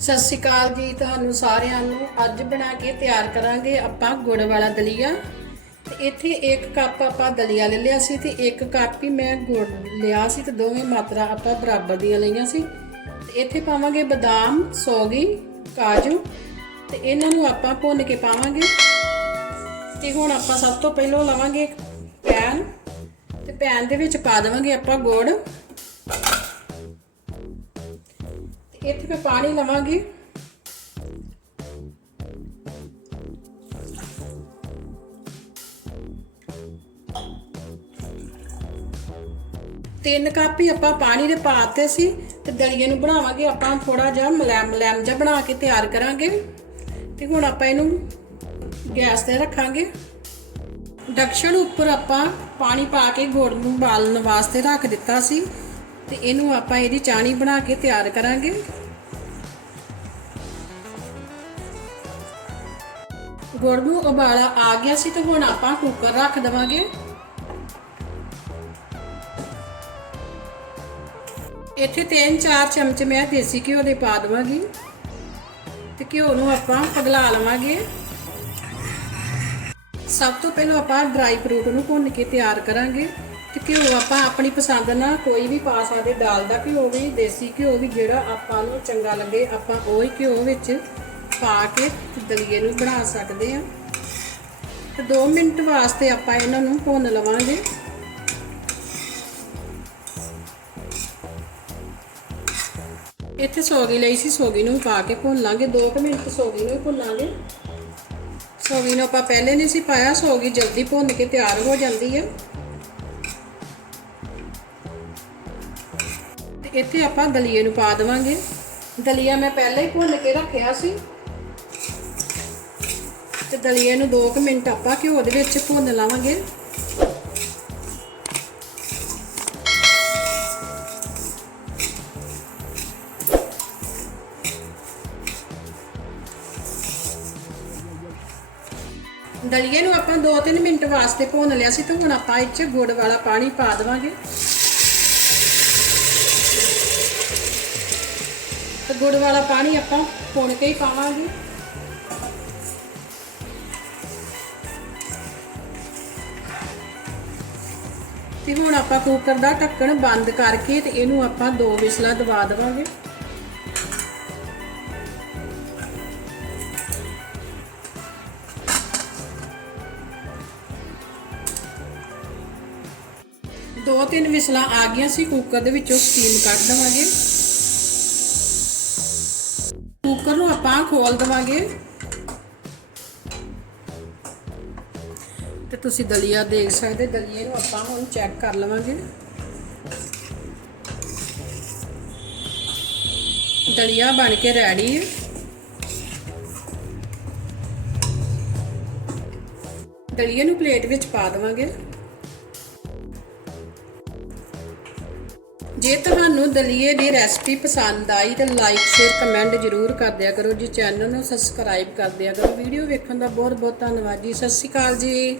ਸਤਿ ਸ਼੍ਰੀ ਅਕਾਲ ਜੀ ਤੁਹਾਨੂੰ ਸਾਰਿਆਂ ਨੂੰ। ਅੱਜ ਬਣਾ ਕੇ ਤਿਆਰ ਕਰਾਂਗੇ ਆਪਾਂ ਗੁੜ ਵਾਲਾ ਦਲੀਆ। ਤੇ ਇੱਥੇ ਇੱਕ ਕੱਪ ਆਪਾਂ ਦਲੀਆ ਲੈ ਲਿਆ ਸੀ ਤੇ ਇੱਕ ਕੱਪ ਹੀ ਮੈਂ ਗੁੜ ਲਿਆ ਸੀ ਤੇ ਦੋਵੇਂ ਮਾਤਰਾ ਆਪਾਂ ਬਰਾਬਰ ਦੀਆਂ ਲਈਆਂ ਸੀ। ਤੇ ਇੱਥੇ ਪਾਵਾਂਗੇ ਬਦਾਮ, ਸੌਗੀ, ਕਾਜੂ। ਤੇ ਇਹਨਾਂ ਨੂੰ ਆਪਾਂ ਭੁੰਨ ਕੇ ਪਾਵਾਂਗੇ। ਤੇ ਹੁਣ ਆਪਾਂ ਸਭ ਤੋਂ ਪਹਿਲਾਂ ਲਵਾਂਗੇ ਪੈਨ। ਤੇ ਪੈਨ ਦੇ ਵਿੱਚ ਪਾ ਦੇਵਾਂਗੇ ਆਪਾਂ ਗੁੜ। ਇੱਥੇ ਮੈਂ ਪਾਣੀ ਲਵਾਂਗੀ। ਤਿੰਨ ਕੱਪ ਹੀ ਆਪਾਂ ਪਾਣੀ ਦੇ ਪਾਤੇ ਸੀ ਤੇ ਦਲੀਏ ਨੂੰ ਬਣਾਵਾਂਗੇ। ਆਪਾਂ ਥੋੜਾ ਜਿਹਾ ਮਲੈਮ ਮਲੈਮ ਜਿਹਾ ਬਣਾ ਕੇ ਤਿਆਰ ਕਰਾਂਗੇ। ਤੇ ਹੁਣ ਆਪਾਂ ਇਹਨੂੰ ਗੈਸ ਤੇ ਰੱਖਾਂਗੇ। ਡਕਸ਼ਨ ਉੱਪਰ ਆਪਾਂ ਪਾਣੀ ਪਾ ਕੇ ਗੁੜ ਨੂੰ ਬਾਲਣ ਵਾਸਤੇ ਰੱਖ ਦਿੱਤਾ ਸੀ। ਤੇ ਇਹਨੂੰ ਆਪਾਂ ਇਹਦੀ ਚਾਣੀ ਬਣਾ ਕੇ ਤਿਆਰ ਕਰਾਂਗੇ। ਗੁੜ ਨੂੰ ਉਬਾਲਾ ਆ ਗਿਆ ਸੀ ਤੇ ਹੁਣ ਆਪਾਂ ਕੁੱਕਰ ਰੱਖ ਦਵਾਂਗੇ। ਇੱਥੇ 3-4 ਚਮਚ ਮੈਂ ਦੇਸੀ ਘਿਓ ਦੇ ਪਾ ਦਵਾਂਗੀ। ਤੇ ਘਿਓ ਨੂੰ ਆਪਾਂ ਪਗਲਾ ਲਵਾਂਗੇ। ਸਭ ਤੋਂ ਪਹਿਲਾਂ ਆਪਾਂ ਡਰਾਈ ਫਰੂਟ ਨੂੰ ਭੁੰਨ ਕੇ ਤਿਆਰ ਕਰਾਂਗੇ। ਤੇ ਘਿਓ ਆਪਾਂ ਆਪਣੀ ਪਸੰਦ ਨਾਲ ਕੋਈ ਵੀ ਪਾ ਸਕਦੇ, ਦਾਲ ਦਾ ਘਿਓ ਵੀ, ਦੇਸੀ ਘਿਓ ਵੀ, ਜਿਹੜਾ ਆਪਾਂ ਨੂੰ ਚੰਗਾ ਲੱਗੇ, ਆਪਾਂ ਉਹ ਹੀ ਘਿਓ ਵਿੱਚ ਪਾ ਕੇ ਦਲੀਏ ਨੂੰ ਬਣਾ ਸਕਦੇ ਆ ਤੇ 2 ਮਿੰਟ ਵਾਸਤੇ ਆਪਾਂ ਇਹਨਾਂ ਨੂੰ ਭੁੰਨ ਲਵਾਂਗੇ। ਇੱਥੇ ਸੋਗੀ ਲਈ ਸੀ, ਸੋਗੀ ਨੂੰ ਪਾ ਕੇ ਭੁੰਨ ਲਾਂਗੇ। 2 ਮਿੰਟ ਸੋਗੀ ਨੂੰ ਹੀ ਭੁੰਨਾਂਗੇ ਸੋਗੀ ਨੂੰ ਆਪਾਂ ਪਹਿਲੇ ਨਹੀਂ ਸੀ ਪਾਇਆ, ਸੋਗੀ ਜਲਦੀ ਭੁੰਨ ਕੇ ਤਿਆਰ ਹੋ ਜਾਂਦੀ ਹੈ। ਤੇ ਇੱਥੇ ਆਪਾਂ ਦਲੀਏ ਨੂੰ ਪਾ ਦੇਵਾਂਗੇ। ਦਲੀਆ ਮੈਂ ਪਹਿਲਾਂ ਹੀ ਭੁੰਨ ਕੇ ਰੱਖਿਆ ਸੀ। ਤੇ ਦਲੀਏ ਨੂੰ 2 ਮਿੰਟ ਆਪਾਂ ਘਿਓ ਦੇ ਵਿੱਚ ਭੁੰਨ ਲਾਵਾਂਗੇ। ਦਲੀਏ ਨੂੰ ਆਪਾਂ 2-3 ਮਿੰਟ ਵਾਸਤੇ ਭੁੰਨ ਲਿਆ ਸੀ ਤੇ ਹੁਣ ਆਪਾਂ ਇਹ 'ਚ ਗੁੜ ਵਾਲਾ ਪਾਣੀ ਪਾ ਦੇਵਾਂਗੇ। ਤੇ ਗੁੜ ਵਾਲਾ ਪਾਣੀ ਆਪਾਂ ਪੁਣ ਕੇ ਹੀ ਪਾਵਾਂਗੇ। ਤੇ ਹੁਣ ਆਪਾਂ ਕੁੱਕਰ ਦਾ ਢੱਕਣ ਬੰਦ ਕਰਕੇ ਤੇ ਇਹਨੂੰ ਆਪਾਂ ਦੋ ਵਿਸਲਾਂ ਦਬਾ ਦੇਵਾਂਗੇ। ਦੋ ਤਿੰਨ ਵਿਸਲਾਂ ਆ ਗਈਆਂ ਸੀ ਕੁੱਕਰ ਦੇ ਵਿੱਚੋਂ ਸਟੀਮ ਕੱਢ ਦਵਾਂਗੇ। ਕੁੱਕਰ ਨੂੰ ਆਪਾਂ ਖੋਲ ਦਵਾਂਗੇ। ਤੇ ਤੁਸੀਂ ਦਲੀਆ ਦੇਖ ਸਕਦੇ, ਦਲੀਏ ਨੂੰ ਆਪਾਂ ਹੁਣ ਚੈੱਕ ਕਰ ਲਵਾਂਗੇ। ਦਲੀਆ ਬਣ ਕੇ ਰੈਡੀ ਹੈ। ਦਲੀਏ ਨੂੰ ਪਲੇਟ ਵਿੱਚ ਪਾ ਦਵਾਂਗੇ। ਜੇ ਤੁਹਾਨੂੰ ਦਲੀਏ ਦੀ ਰੈਸਪੀ ਪਸੰਦ ਆਈ ਤਾਂ ਲਾਈਕ ਸ਼ੇਅਰ ਕਮੈਂਟ ਜ਼ਰੂਰ ਕਰ ਦਿਆ ਕਰੋ ਜੀ। ਚੈਨਲ ਨੂੰ ਸਬਸਕ੍ਰਾਈਬ ਕਰ ਦਿਆ ਕਰੋ। ਵੀਡੀਓ ਵੇਖਣ ਦਾ ਬਹੁਤ ਬਹੁਤ ਧੰਨਵਾਦ ਜੀ। ਸਤਿ ਸ਼੍ਰੀ ਅਕਾਲ ਜੀ।